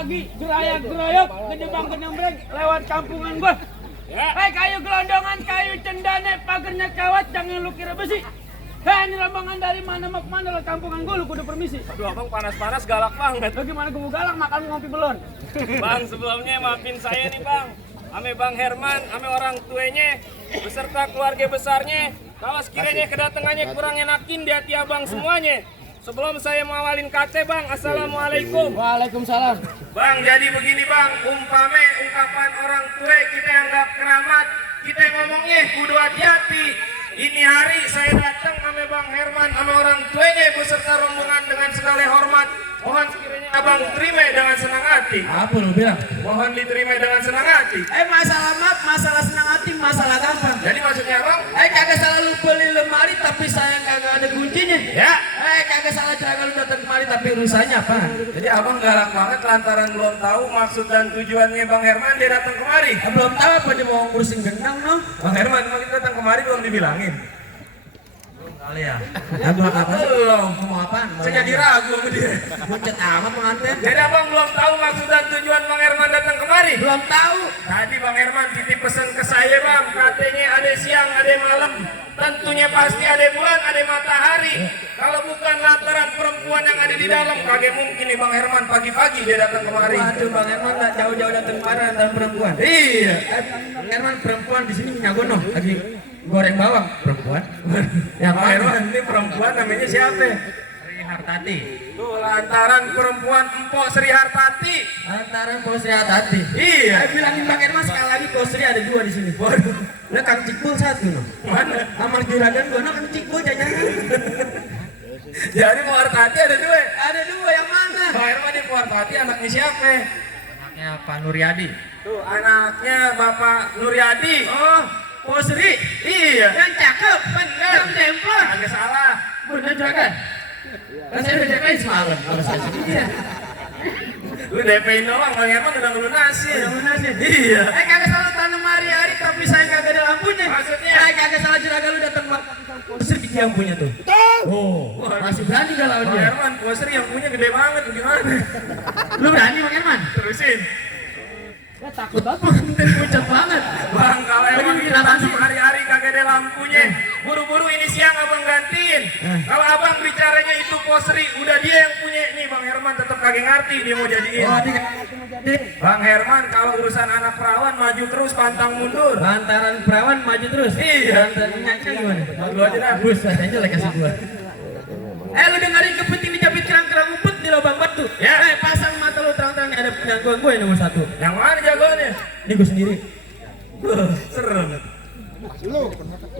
pagi gerayak-gerayok ngejebang kenyembreng lewat kampungan gua. Hei kayu gelondongan, kayu cendane, pagernya kawat, jangan lu kira besi. Hei ini rombongan dari mana mau kemana lah kampungan gua, lu kudu permisi. Aduh abang panas-panas galak banget. Bagaimana gua mau galak, makan ngopi belum? Bang sebelumnya maafin saya nih bang. Ame Bang Herman, ame orang tuanya, beserta keluarga besarnya. Kalau sekiranya kedatangannya kurang enakin di hati abang semuanya. Sebelum saya mengawalin kate bang, assalamualaikum. Waalaikumsalam. Bang, jadi begini bang, umpame ungkapan orang tua kita anggap keramat, kita ngomongnya kudu hati-hati. Ini hari saya datang ame Bang Herman, ame orang tuanya beserta rombongan dengan segala hormat. Mohon sekiranya abang terima dengan senang hati. Apa lu bilang? Mohon diterima dengan senang hati. Masalah maaf, masalah senang hati, masalah gampang. Jadi maksudnya abang? Kagak salah lu beli lemari tapi sayang kagak ada kuncinya. Ya. Kagak salah jaga lu datang kemari tapi urusannya apa? Jadi abang galak banget lantaran belum tahu maksud dan tujuannya Bang Herman dia datang kemari. Belum tahu apa dia mau ngurusin gendang no? Bang Herman, emang kita datang kemari belum dibilangin? Kali ya. Lagu apa? Belum. Ngomong apaan? Saya jadi ragu sama dia. Buncet amat pengantin. Jadi abang belum tahu maksud dan tujuan Bang Herman datang kemari? Belum tahu. Tadi Bang Herman titip pesan ke saya bang, katanya ada siang, ada malam. Tentunya pasti ada bulan, ada matahari. Kalau bukan lantaran perempuan yang ada di dalam, kagak mungkin nih Bang Herman pagi-pagi dia datang kemari. Waduh Bang Herman nggak jauh-jauh datang kemari antara perempuan. Iya. Bang Herman perempuan di sini nyagono lagi goreng bawang perempuan. Yang Bang Herman ini perempuan namanya siapa? Sri Hartati. Tuh lantaran perempuan Empok Sri Hartati. Antara Bos Sri Hartati. Iya. Bilangin Bang Herman sekali lagi Bos Sri ada dua di sini. Waduh. Nah Kang Cikbul satu no. Mana? Amar juragan gua no Kang Cikbul jajan. Jadi Empok Hartati ada dua. Ada dua yang mana? Bang Herman di Empok Hartati anaknya siapa? Anaknya Pak Nuryadi. Tuh anaknya Bapak Nuryadi. Oh, Bos Sri. Iya. Yang cakep, bener, yang tempel. Agak salah. Bener juragan. Kan saya udah jagain semalam kalau saya sendiri. Lu DP-in doang, Bang Herman udah ngelunasin. Udah ngelunasin? Iya. Kagak salah tanam hari-hari tapi saya kagak ada lampunya. Maksudnya? Kagak salah juragan lu datang Bos Sri yang punya tuh. Oh, masih berani gak lawan Bang dia? Herman, poster yang punya gede banget, bagaimana? Lu berani Bang Herman? Terusin. Ya takut apa? Mungkin pucat banget. Bang, kalau emang Lagi kita kita masuk kasih. hari-hari kagak ada lampunya, buru-buru ini siang abang gantiin. Kalau abang bicaranya itu posri, udah dia yang punya. Nih Bang Herman tetap kagak ngerti dia mau jadiin. Oh, dia mau jadi. Bang Herman kalau urusan anak perawan maju terus pantang mundur. Lantaran perawan maju terus. Iya. Lantaran nyanyi gimana? Lu aja dah. Bus aja lah kasih gua. Lu dengerin kepiting dijepit kerang-kerang umpet di lubang batu. Ya. Pasang mata lu terang-terang ada gangguan gue yang nomor satu. Yang mana jagoannya? Ini gue sendiri. Serem. Lu?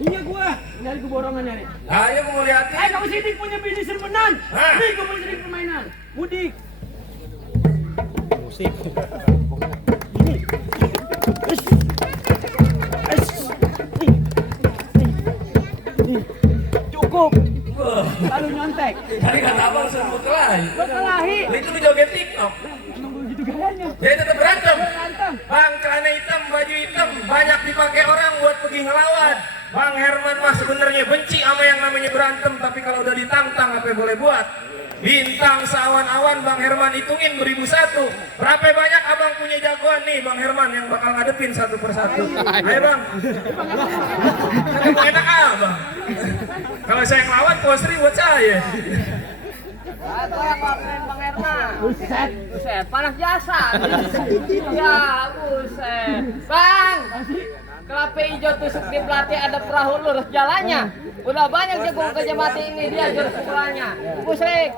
Iya gua. Nyari keborongan nyari. Ayo mau liatin. Kamu sidik punya bisnis serbenan. Hah? Nih gue punya sedikit permainan. Mudik. Musik. Ini. Nih. Cukup. Lalu nyontek. Tadi kata abang sebut kelahi. Berkelahi. Itu lu joget TikTok. Emang begitu gayanya. Dia tetap berantem. Berantem. Bang, celana hitam, baju hitam, banyak dipakai orang buat pergi ngelawan. Bang Herman mah sebenarnya benci sama yang namanya berantem, tapi kalau udah ditantang apa yang boleh buat? Bintang seawan-awan Bang Herman hitungin beribu satu. Berapa banyak abang punya jagoan nih Bang Herman yang bakal ngadepin satu persatu. Ayo Bang. Kan enak abang. Kalau saya ngelawan, posri buat saya. Bang Herman. Buset. Buset, panas jasa. Ya, buset. Bang, kelapa hijau tusuk di pelatih ada perahu lurus jalannya. Udah banyak jagung kerja mati ini dia jurus sekolahnya. Buset.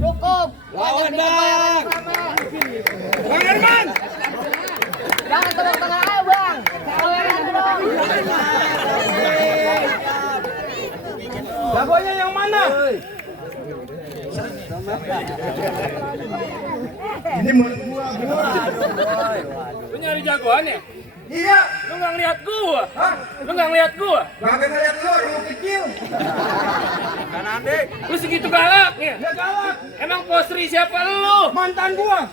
Cukup. Lawan, Banyak dibayar Bang. sama. Bang Herman. Jangan tengah-tengah abang. Toleran dong. Jagonya yang mana? Ini menurut gua. Lu nyari jagoan ya? Iya. Lu nggak ngeliat gua? Hah? Lu nggak ngeliat gua? Kagak ngeliat lu kecil. Kan adek. Lu segitu galaknya. Ya galak. Emang Posri siapa lu? Mantan gua.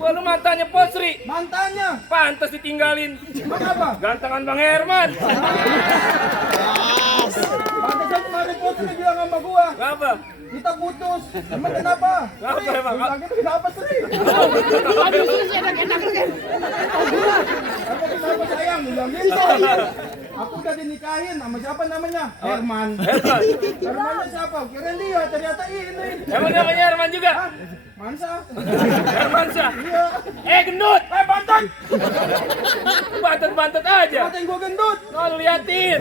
Gua lu mantannya Posri. Mantannya. Pantes ditinggalin. Kenapa? Gantengan Bang Herman. Pantesan kemarin Putri bilang sama gua. Kenapa? Kita putus. Emang kenapa? Kenapa emang? Kenapa Sri? Kenapa sayang? Bilang gitu. Aku udah dinikahin sama siapa namanya? Herman. Herman. Hermannya siapa? Kirain dia, ternyata ini. Emang namanya Herman juga? Mansa. Herman sah. Iya. Gendut. Bantet. Bantet aja. Katain gua gendut. Oh, lu liatin.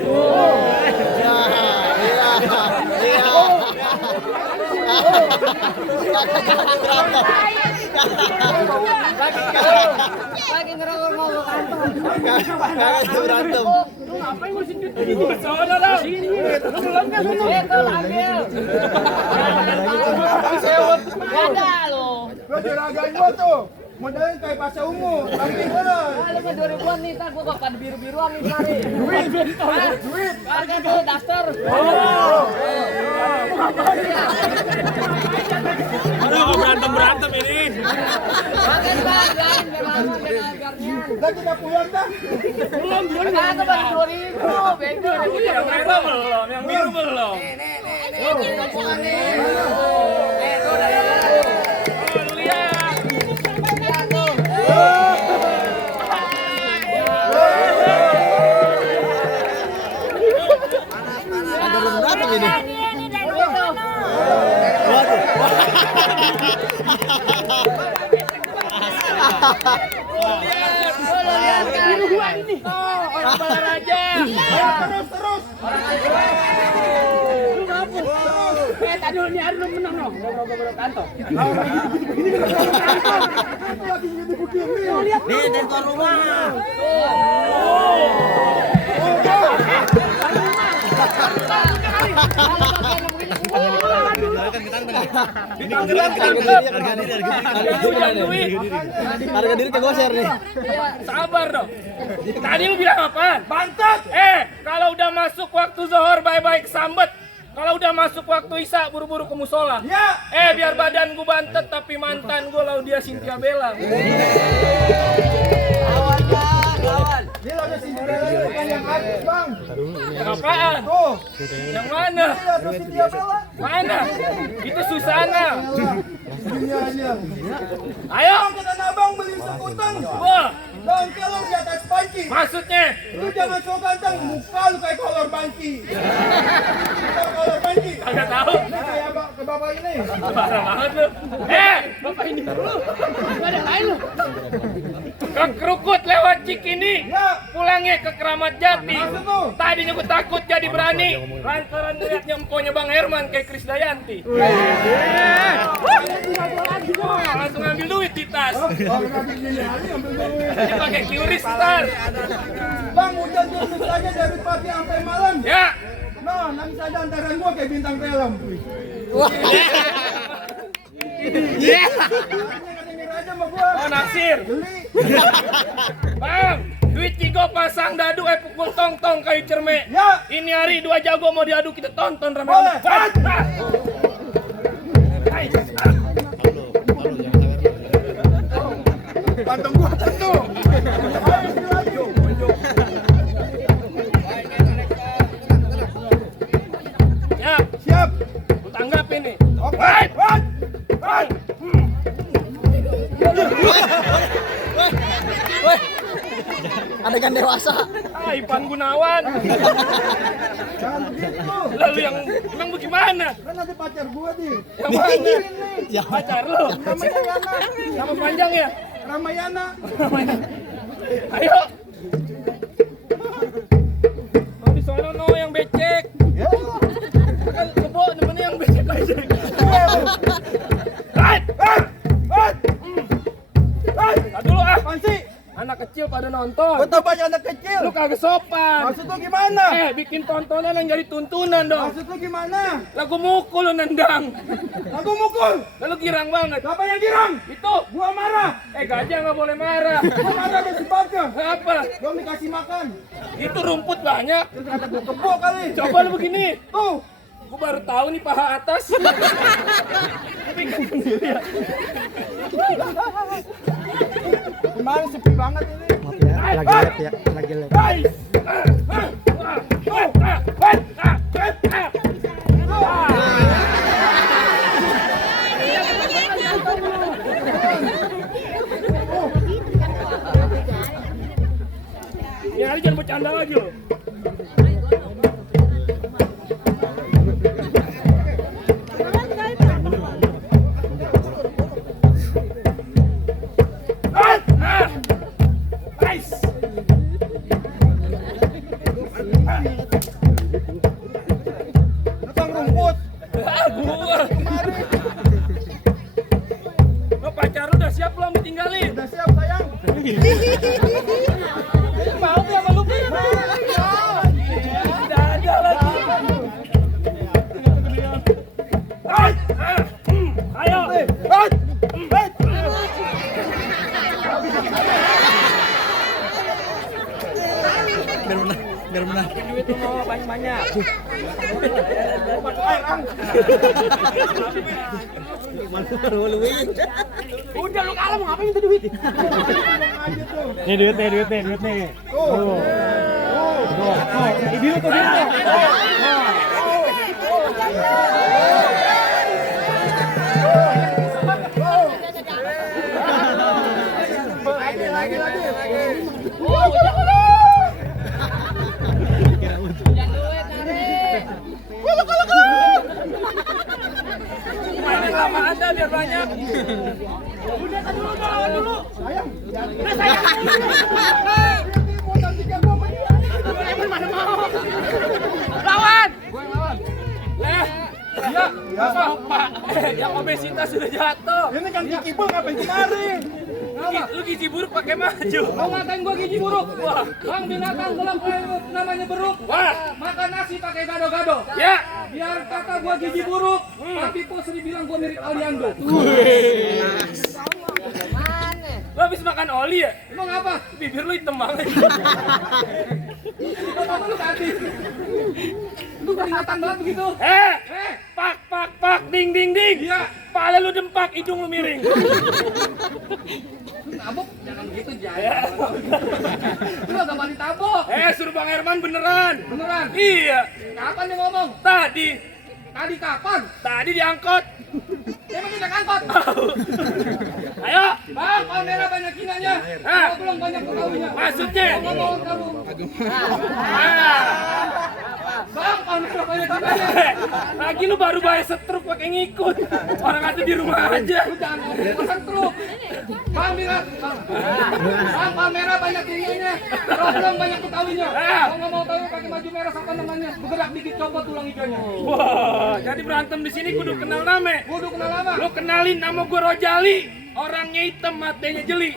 Lagi ngerongol kantor. berantem. Lu ngapain ngurusin duit ini? Soalnya lah. Sini. Lu belumnya sono. Itu ambil. Gak ada lo. Gua diragain gua tuh. Modelnya kayak pasar ungu. Tapi bener. Kalau mah 2000-an nih, tak gua pada biru-biruan nih cari. Duit. Harga tuh daster. Aduh, kok berantem ini. Makan bagan, agarnya. Udah kita pulang dah. Belum. Kagak baru 2000, bego. Yang merah belum, yang biru belum. Oh, lu lihat. Ada berantem ini. Orang Balaraja. Terus. Tadi lu nih lu menang no. Goblok kantor. Nih, dari tuan rumah. Harga diri kegoser nih. Sabar dong. Tadi lu bilang apa? Bantet. Kalau udah masuk waktu zuhur bye-bye kesambet. Kalau udah masuk waktu isya buru-buru ke musola. Ya. Biar badan gua bantet tapi mantan gua Laudia Cynthia Bella. Ini ada Cinderella bukan yang artis, Bang. Yang apaan? Tuh. Yang mana? Ini ada Cynthia Bella. Mana? Itu Susana. Dunianya. Ayo. Bang, kata Abang beli sekutang. Wah, Daun kelor di atas panci. maksudnya Lu jangan so ganteng, muka lu kayak kolor banci. Muka kolor banci. kagak tahu. Ini kayak ke bapak ini. Parah banget lu. Bapak ini dulu. Enggak ada lain lu. Ke Krukut lewat Cikini. Ya. Pulangnya ke Keramat Jati. Maksud lu? Tadinya gue takut jadi berani. Lantaran ngeliatnya emponya Bang Herman kayak Krisdayanti. Langsung ambil duit di tas. Oh, nanti gini hari ambil duit. Dia pakai QRIS ntar. Bang, hujan terus aja dari pagi sampai malam. Ya. Nah, nanti saja antaran gua kayak bintang film. Katanya aja sama gua. Oh, naksir. Beli. Bang, duit Cigo pasang dadu pukul tong-tong kayu cerme. Ya. Ini hari 2 jago mau diadu kita tonton Boleh. rame-rame. Kantong gua tentu. Siap, Siap. lu tanggapin nih. Oke. Adegan dewasa. Ipan Gunawan. Jangan begitu. Lalu yang emang bagaimana? Kan nanti pacar gua nih. Yang mana? Ya. Pacar lu. Ramayana. Nama panjang ya? Ramayana. Ayo. Oh, di sono no yang becek. Ya. Kan kebo temennya yang becek aja. Tadi dulu ah. Apaan sih? Anak kecil pada nonton. Betul banyak anak kecil. Lu kagak sopan. Maksud lu gimana? Bikin tontonan yang jadi tuntunan dong. Maksud lu gimana? Lagu mukul lu nendang. Aku mukul. Lalu girang banget. Siapa yang girang? Itu. Gua marah. Gajah nggak boleh marah. Gua marah ada sebabnya. Apa? Belum dikasih makan. Itu rumput banyak. Terus kata gua kebo kali. Coba lu begini. Tuh. Gua baru tahu nih paha atas. Pikir sendiri ya. Gimana sepi banget ini? Maaf ya, lagi lihat ya, lagi lihat. Ya kali jangan bercanda lagi lo. Datang rumput. Gua. Lo pacar lu udah siap belum ditinggalin? Udah siap sayang. Mau gak sama lu? Tidak ada lagi. Ayo. Biar menang. Duit lu mau banyak-banyak. Udah lu kalah mau ngapain minta duit? Nih duitnya. Tuh. Mainnya lama Anda biar banyak. Udah kan dulu lawan dulu. Sayang. Udah sayang. Mau nanti dia gua main. Mana mau? Lawan. Gua yang lawan. Ya. Pak. Yang obesitas sudah jatuh. Ini kan gigi bang ngapain kemari? Lu gizi buruk pakai maju. Mau ngatain gua gigi buruk? Wah. Bang binatang dalam namanya beruk. Wah. Makan nasi pakai gado-gado. Ya. Biar kata gua gigi buruk, tapi pos dibilang gua mirip Aliando. Mana? Lu habis makan oli ya? Emang apa? Bibir lu hitam banget. Apa lu tadi? Lu keringatan banget begitu. Pak, ding. Iya. Kepala lu dempak, hidung lu miring. Lu tabok, jangan begitu jangan. Lu agak mandi tabok. Suruh Bang Herman beneran. Beneran? Iya. Kapan dia ngomong? Tadi Kapan? diangkot. Emang kita angkot? Ayo. Bang, kamera banyak kinanya. Kalau belum banyak pegawainya. Maksudnya? Ngomong kamu. Ah. Bang, kamera banyak kinanya. Lagi lu baru bayar setruk pakai ngikut. Orang ada di rumah aja. Lu jangan ngomong pesan truk. Bang, bilang. Bang, kamera banyak kinanya. Kalau belum banyak pegawainya. Kalau nggak mau tahu pakai baju merah apa namanya? Bergerak dikit copot tulang iganya. Wah, jadi berantem di sini kudu kenal nama. Kudu kenal apa? Lu kenalin nama gua Rojali. Orangnya hitam, matanya jeli.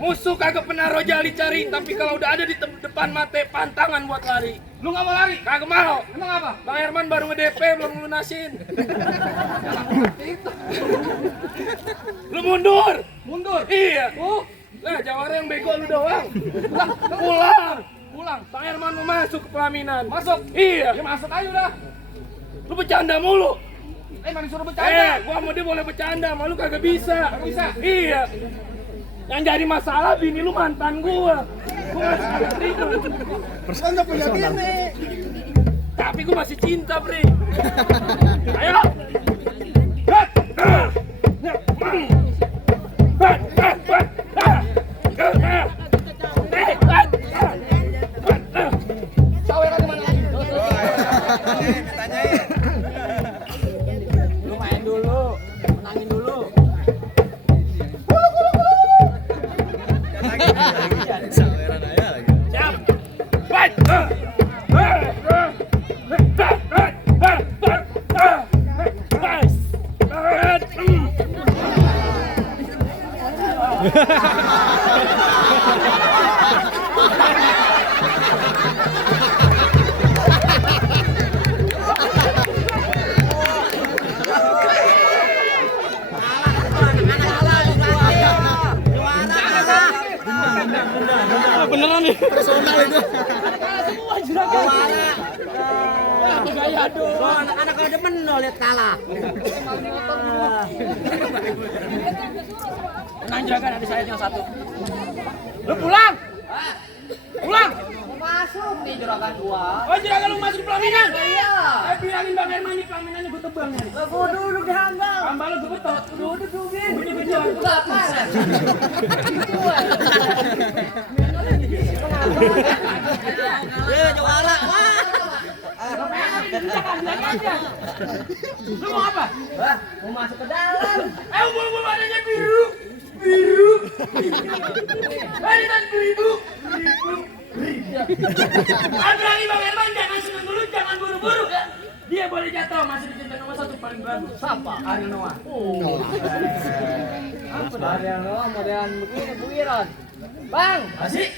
Musuh kagak pernah Rojali cari, tapi kalau udah ada di depan mate, pantangan buat lari. Lu nggak mau lari? Kagak mau. Emang apa? Bang Herman baru nge-DP, belum lunasin. Lu mundur. Mundur. Iya. Lah, jawara yang bego lu doang. Pulang. Bang Herman mau masuk ke pelaminan. Masuk. Iya. Ya masuk aja udah. Lu bercanda mulu. Mana disuruh bercanda? Gua mau dia boleh bercanda, sama lu kagak bisa. Kagak bisa? Iya. Yang jadi masalah bini lu mantan gua. Gua masih kagak terima. Persona punya bini. Tapi gua masih cinta, Bre. Ayo. Saweran di mana lagi? Lu main dulu, menangin dulu. Siap. Fight. Beneran nih. Personal itu. Semua juragan. Gaya dong. Anak-anak kalau demen lo lihat kalah. Tenang juragan, ada saya tinggal satu. Lu pulang. Pulang. Mau masuk nih juragan gua. Oh juragan lu masuk pelaminan? Iya. Saya bilangin Bang Herman nih pelaminannya gue tebang nih. Lo gua duduk di hambal. Hambal lu gue betot. Duduk duduk. Bener-bener. Udah panas. Juara. Lu mau apa? Mau masuk ke dalam. Umbul-umbul badannya biru. Biru. Badan beribu. Lagi Bang Herman jangan seneng dulu, jangan buru-buru. Dia boleh jatuh, masih di nomor 1 paling bagus. Siapa? Ariel Noah. Modern Noah, modern begini Bu Iron. Bang, Asik.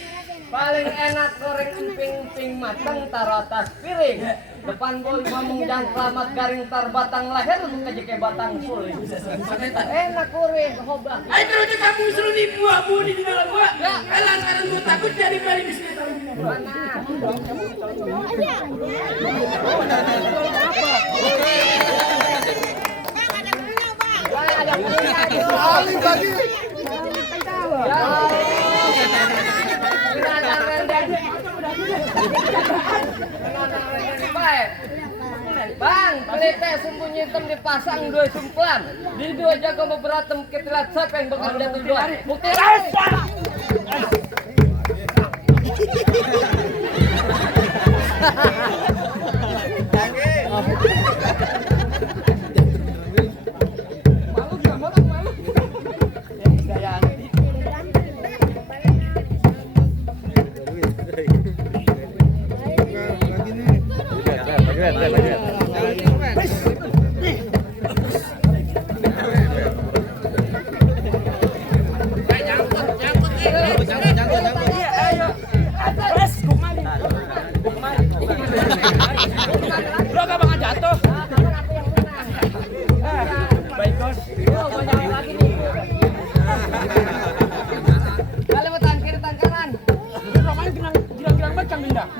paling enak goreng emping-emping matang taruh atas piring. Depan boy ngomong jangklamat garing tar batang leher untuk kejeke batang sulit. Enak goreng, hobah. Ayo terus kamu suruh nih buah-buah di dalam gua. Elah sekarang gua takut jadi balik di sini. Mana? Ada punya Paling bagi. Bang, beli teh sembunyi hitam dipasang 2 sumplan. Di 2 jago berantem kita lihat siapa yang bakal jatuh dua. Bukti Lu agak bakal jatuh. Baik bos. banyak lagi nih. Kalian mau tahan kiri tahan kanan. Lu main girang-girang bacang gendang.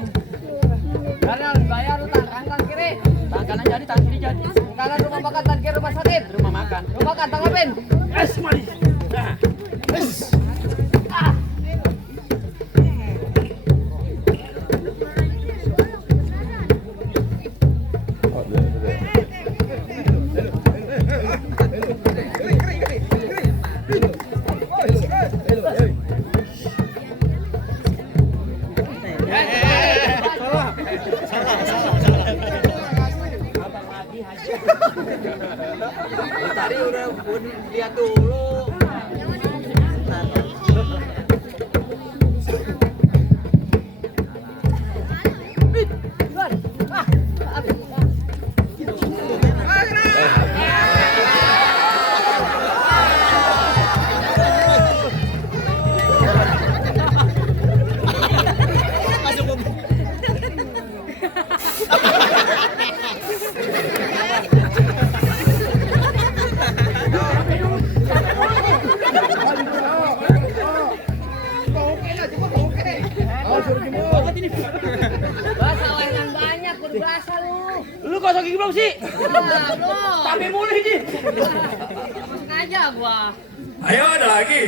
Kalian bayar lu tahan kiri. Tangan kanan jadi, tangan kiri jadi. Kanan rumah makan tahan kiri rumah sakit. Rumah makan. Rumah makan tanggapin. Mari. Nah. Tadi udah lihat dulu. Basawangan banyak, kudu berasa lu. Lu kosong gigi belum sih? Belum. Tapi mulu ini. Sengaja gua. Ayo ada lagi.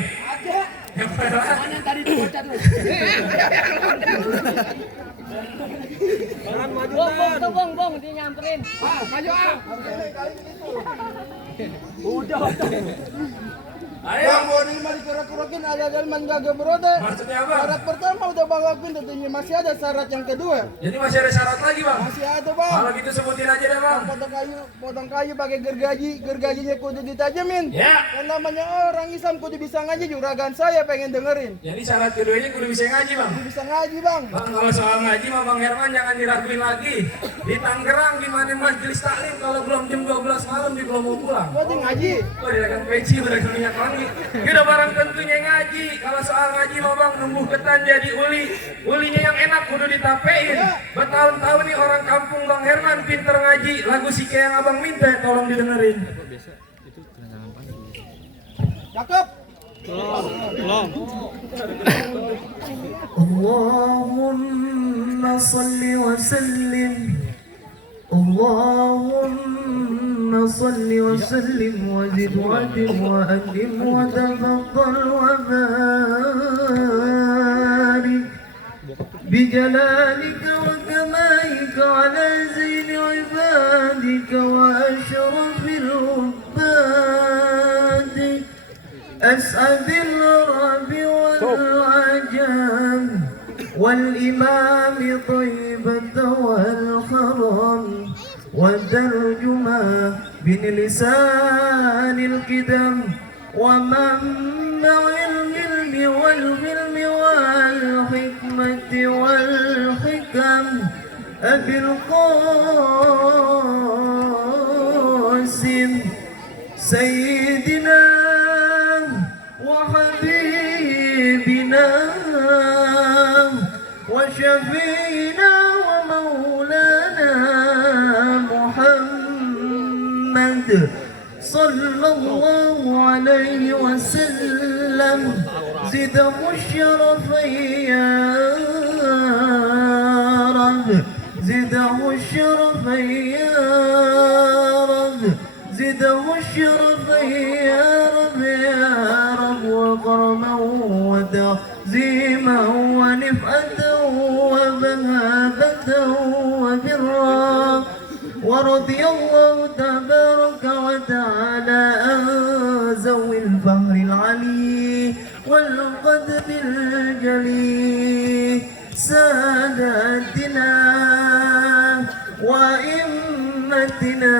Yang mana? Mana yang tadi dikocak lu? Bong, dia nyamperin. Maju ah. Udah. Ayo. Bang mau lima dikurak-kurakin ada dalman gagah beroda. Maksudnya apa? Syarat pertama udah bang lakuin tentunya masih ada syarat yang kedua. Jadi masih ada syarat lagi bang? Masih ada bang. Kalau gitu sebutin aja deh bang. Potong kayu pakai gergajinya kudu ditajemin. Ya. Yang namanya orang Islam kudu bisa ngaji, juragan saya pengen dengerin. Jadi syarat keduanya kudu bisa ngaji bang. Kudu bisa ngaji bang. Bang kalau soal ngaji mah Bang Herman jangan diraguin lagi. Di Tangerang gimana majelis taklim kalau belum jam 12 malam di belum mau pulang. Kudu ngaji. Oh dia kan peci udah minyak bang, udah barang tentunya ngaji. Kalau soal ngaji mah bang, numbuh ketan jadi uli. Ulinya yang enak kudu ditapein. Bertahun-tahun nih orang kampung Bang Herman pinter ngaji. Lagu si yang abang minta tolong didengerin. Cakep. Allahumma salli wa sallim. اللهم صل وسلم وزد وأدم وأكرم وتفضل وبارك بجلالك وكمالك على زين عبادك وأشرف العباد أسعد العرب والعجم والإمام طيبة والحرم والترجمة بن لسان القدم ومنبع العلم والعلم والحكمة والحكم أبي القاسم سيدنا وحبيبنا وشفينا ومولانا محمد صلى الله عليه وسلم زده الشرفين يا رب زده الشرفين يا رب زده الشرفين يا رب يا رب وكرما وتعظيما ونفعة ومهابة وبرا ورضي الله تبارك وتعالى عن ذوي الفخر العلي والقدر الجلي ساداتنا وإمتنا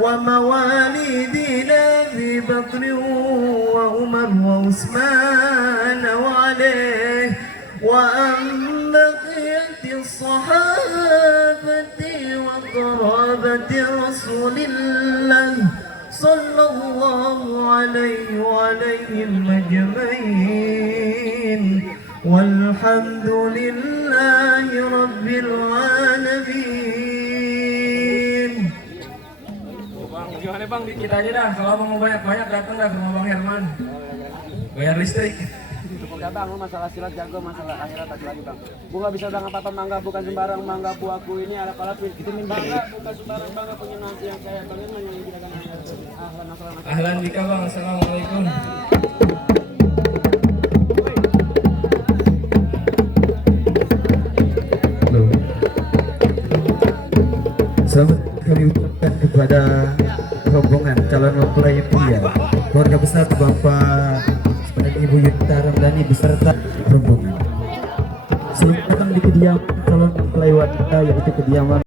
ومواليدنا في بكر وعمر وعثمان وعليه وأن بقية الصحابة وقرابة رسول الله صلى الله عليه وعليهم أجمعين والحمد لله رب العالمين. Gimana bang, dikit aja dah. Kalau mau banyak-banyak datang dah ke rumah Bang Herman. Bayar listrik. Ya bang, lu masalah silat jago, masalah akhirat lagi lagi bang. Gua nggak bisa udah ngapa mangga, bukan sembarang mangga buahku ini alat-alat gitu nih bangga, bukan sembarang bangga punya nanti yang kayak Bang Herman yang tidak akan ahlan. Ahlan bika bang, assalamualaikum. Selamat kami ucapkan kepada rombongan calon mempelai pria, keluarga besar Bapak dan Ibu Yunita Ramdhani beserta rombongan. Sebelum datang di kediaman calon mempelai wanita, yaitu kediaman